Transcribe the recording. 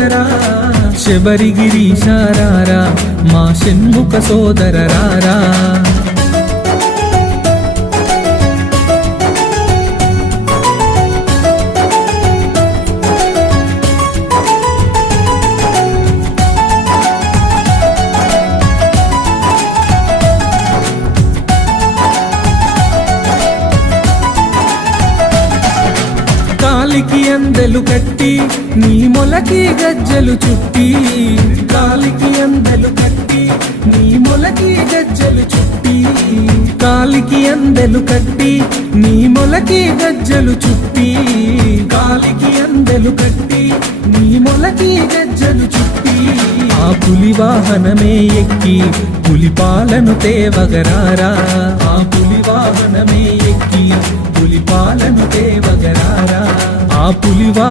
సోదరా శబరిగిరీశారారా మా షణ్ముఖ సోదరరారా కాలికి అందెలు కట్టి నీ మొలకి గజ్జలు చుట్టి కాలికి అందెలు కట్టి నీ మొలకి గజ్జలు చుట్టి కాలికి అందెలు కట్టి నీ మొలకి గజ్జలు చుట్టి కాలికి అందెలు కట్టి నీ మొలకి గజ్జలు చుట్టి ఆ పులి వాహనమే ఎక్కి పులిపాలను తేవగరారా ఆ పులి వాహనమే ఎక్కి పులిపాలను తేవగరారా ఆ పులివా